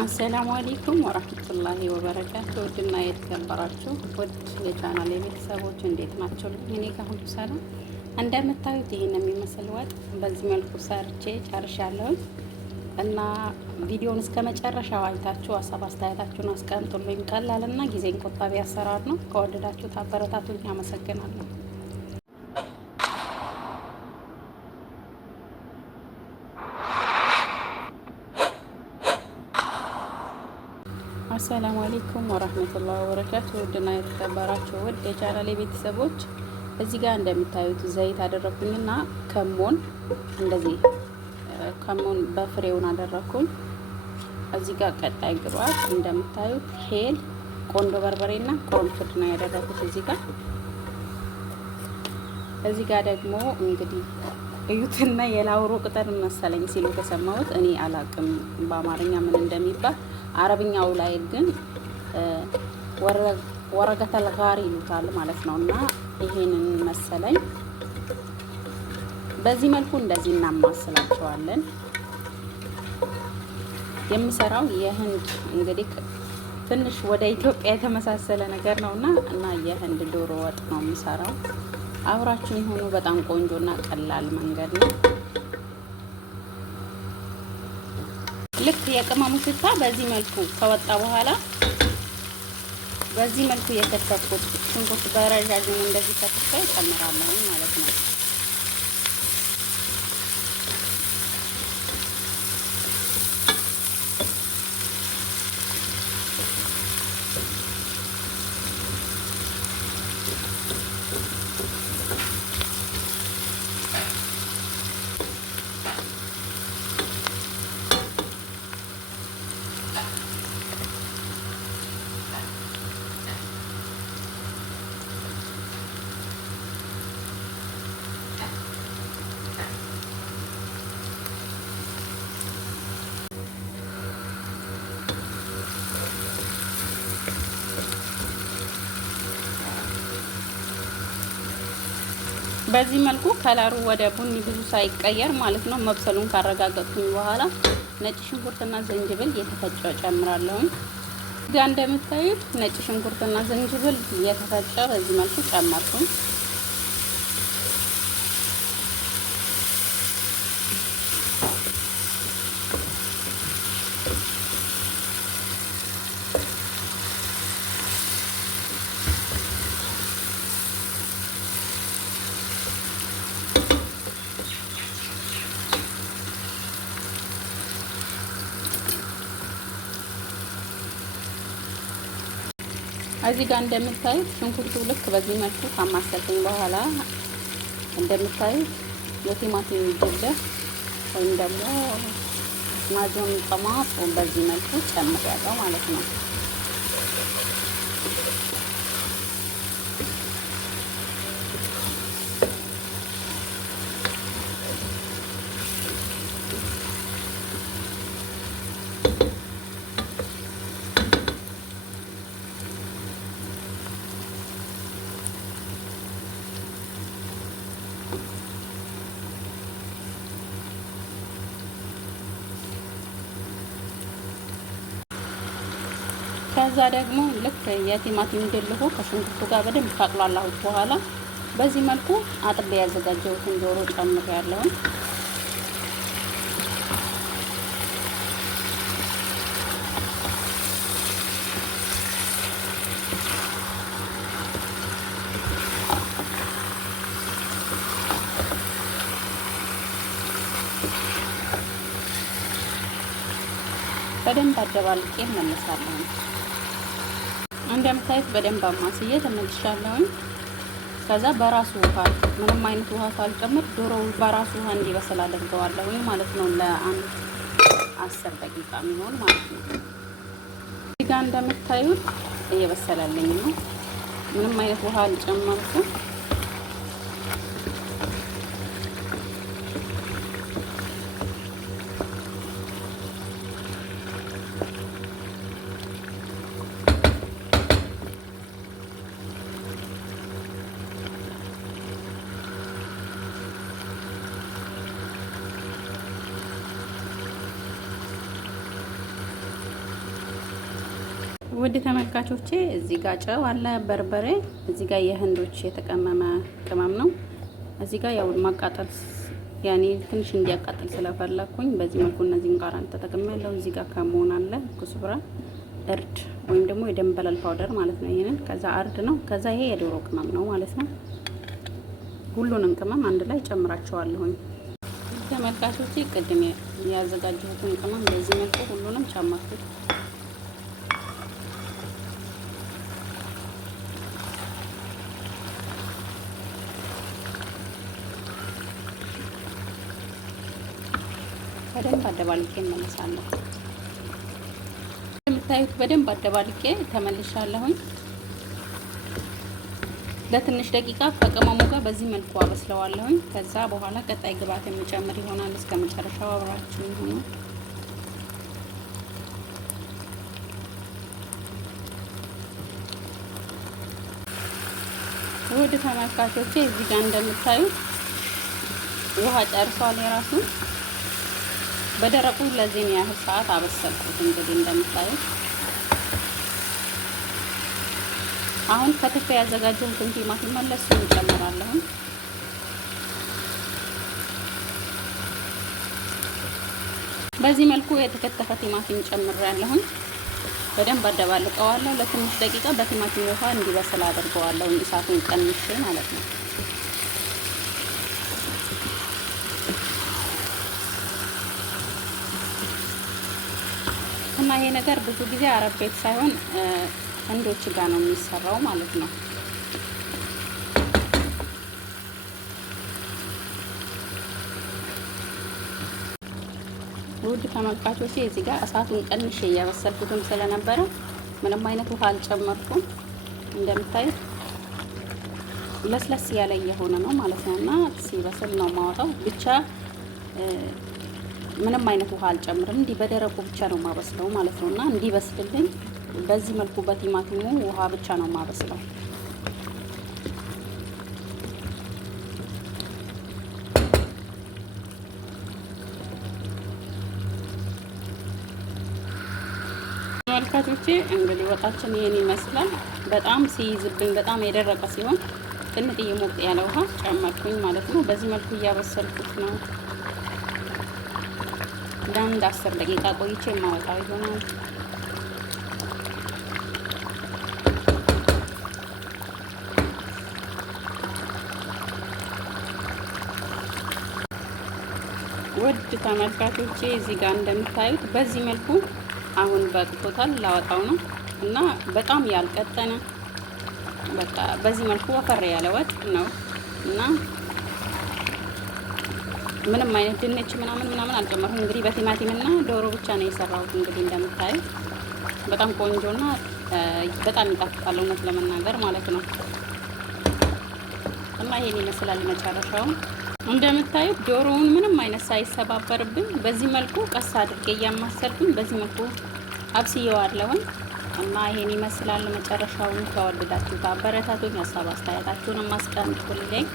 አሰላሙ አለይኩም ወራህመቱላሂ ወበረካቱ። ውድና የተከበራችሁ ውድ የቻናል ቤተሰቦች እንዴት ናቸው? እኔ ጋር ሁሉ ሰላም። እንደምታዩት ይሄን የሚመስል ወጥ በዚህ መልኩ ሰርቼ ጨርሻለሁ እና ቪዲዮውን እስከ መጨረሻው አይታችሁ ሀሳብ አስተያየታችሁን አስቀምጡልኝ። ቀላልና ጊዜን ቆጣቢ አሰራር ነው። ከወደዳችሁት አበረታቱኝ። አመሰግናለሁ። አሰላሙ አለይኩም ወራህመቱላሂ ወበረካቱ። ውድና የተከበራችሁ ውድ የቻናሌ ቤተሰቦች እዚህ ጋር እንደምታዩት ዘይት አደረኩኝና ከሞን እንደዚህ ከሞን በፍሬውን አደረኩኝ። እዚህ ጋር ቀጣይ ግብአት እንደምታዩት ሄል፣ ቆንዶ በርበሬና ቅርንፉድ ነው ያደረኩት። እዚህ ጋር ደግሞ እንግዲህ እዩትና የላውሮ ቅጠል መሰለኝ ሲሉ ከሰማሁት እኔ አላቅም በአማርኛ ምን እንደሚባል። አረብኛው ላይ ግን ወረቀተል ጋር ይሉታል ማለት ነው። እና ይሄንን መሰለኝ በዚህ መልኩ እንደዚህ እናማስላቸዋለን። የምሰራው የህንድ እንግዲህ ትንሽ ወደ ኢትዮጵያ የተመሳሰለ ነገር ነውና የህንድ ዶሮ ወጥ ነው የምሰራው። አብራችን የሆኑ በጣም ቆንጆና ቀላል መንገድ ነው። ልክ የቅመሙ ሽታ በዚህ መልኩ ከወጣ በኋላ በዚህ መልኩ የከተፍኩት ሽንኩርት በረዣዥም እንደዚህ ከትፌ እጨምራለሁ ማለት ነው። በዚህ መልኩ ከለሩ ወደ ቡኒ ብዙ ሳይቀየር ማለት ነው መብሰሉን ካረጋገጥኩኝ በኋላ ነጭ ሽንኩርትና ዝንጅብል የተፈጨ ጨምራለሁ። ጋር እንደምታዩት ነጭ ሽንኩርትና ዝንጅብል የተፈጨ በዚህ መልኩ ጨመርኩኝ። እዚህ ጋር እንደምታዩት ሽንኩርቱ ልክ በዚህ መልኩ ካማሰልኩኝ በኋላ እንደምታዩት የቲማቲም ድልህ ወይም ደግሞ ማጆን ጠማት በዚህ መልኩ ጨምሬያለሁ ማለት ነው። ከዛ ደግሞ ልክ የቲማቲም ድልሁ ከሽንኩርቱ ጋር በደንብ ካቅላላሁት በኋላ በዚህ መልኩ አጥቤ ያዘጋጀሁትን ዶሮ ጨምሬያለሁ። በደንብ አደባልቄ እመለሳለሁ። እንደምታዩት በደንብ አማስዬ ተመልሻለሁ። ከዛ በራሱ ውሃ ምንም አይነት ውሃ ሳልጨምር ዶሮው በራሱ ውሃ እንዲበስል አድርገዋለሁ ማለት ነው። ለአንድ 10 ደቂቃ የሚሆን ማለት ነው። እዚህ ጋር እንደምታዩት እየበሰለልኝ ነው። ምንም አይነት ውሃ አልጨመርኩም። ውድ ተመልካቾቼ እዚህ ጋር ጨው አለ፣ በርበሬ፣ እዚህ ጋር የህንዶች የተቀመመ ቅመም ነው። እዚህ ጋር ያው ማቃጠል ያኔ ትንሽ እንዲያቃጥል ስለፈለኩኝ በዚህ መልኩ እነዚህን ቃራን ተጠቅሜያለሁ። እዚህ ጋር ከሞን አለ፣ ኩስብራ፣ እርድ ወይም ደግሞ የደንበለል ፓውደር ማለት ነው። ይሄንን ከዛ እርድ ነው። ከዛ ይሄ የዶሮ ቅመም ነው ማለት ነው። ሁሉንም ቅመም አንድ ላይ ጨምራቸዋለሁኝ። ተመልካቾቼ ቅድም ያዘጋጀሁትን ቅመም በዚህ መልኩ ሁሉንም ጨመርኩት። በደንብ አደባልቄ እመለሳለሁ። የምታዩት በደንብ አደባልቄ ተመልሻለሁኝ። ለትንሽ ደቂቃ ከቅመሙ ጋር በዚህ መልኩ አበስለዋለሁኝ። ከዛ በኋላ ቀጣይ ግብአት የሚጨምር ይሆናል። እስከ መጨረሻው አብራችሁ ይሁኑ። ውድ ተመልካቾቼ እዚህ ጋር እንደምታዩት ውሃ ጨርሷል የራሱ። በደረቁ ለዚህን ያህል ሰዓት አበሰልኩት። እንግዲህ እንደምታዩት አሁን ከትፌ ያዘጋጀሁትን ቲማቲም መለሱ እንጨምራለሁ። በዚህ መልኩ የተከተፈ ቲማቲም ጨምሬያለሁ። በደንብ አደባልቀዋለሁ። ለትንሽ ደቂቃ በቲማቲም ውሃ እንዲበስል አድርገዋለሁ፣ እሳቱን ቀንሼ ማለት ነው። እና ይሄ ነገር ብዙ ጊዜ አረብ ቤት ሳይሆን ህንዶች ጋር ነው የሚሰራው ማለት ነው። ውድ ተመልካቾቼ እዚህ ጋር እሳቱን ቀንሼ እያበሰልኩትም ስለነበረ ምንም አይነት ውሃ አልጨመርኩም። እንደምታዩት ለስለስ ያለ እየሆነ ነው ማለት ነው። እና ሲበስል ነው ማወጣው። ብቻ ምንም አይነት ውሃ አልጨምርም። እንዲህ በደረቁ ብቻ ነው ማበስለው ማለት ነው። እና እንዲበስልልኝ በዚህ መልኩ በቲማቲሙ ውሃ ብቻ ነው ማበስለው። ተመልካቾቼ እንግዲህ ወጣችን ይሄን ይመስላል። በጣም ሲይዝብኝ በጣም የደረቀ ሲሆን ትንጥዬ ሞቅ ያለ ውሃ ጨመርኩኝ ማለት ነው። በዚህ መልኩ እያበሰልኩት ነው። ለአንድ 10 ደቂቃ ቆይቼ የማወጣው ይሆናል። ውድ ተመልካቾቼ እዚህ ጋር እንደምታዩት በዚህ መልኩ አሁን በቅቶታል። ላወጣው ነው እና በጣም ያልቀጠነ በቃ በዚህ መልኩ ወፈር ያለ ወጥ ነው እና ምንም አይነት ድንች ምናምን አልጨመርኩም። እንግዲህ በቲማቲም እና ዶሮ ብቻ ነው የሰራሁት። እንግዲህ እንደምታዩት በጣም ቆንጆና በጣም ይጣፍጣል እውነት ለመናገር ማለት ነው። እና ይሄን ይመስላል መጨረሻው። እንደምታዩት ዶሮውን ምንም አይነት ሳይሰባበርብኝ በዚህ መልኩ ቀስ አድርጌ እያማሰልኩኝ በዚህ መልኩ አብስየዋለሁኝ። እና ይሄን ይመስላል መጨረሻውን። ከወደዳችሁት አበረታቱኝ። ሀሳብ አስተያየታችሁን ማስቀምጡልኝ።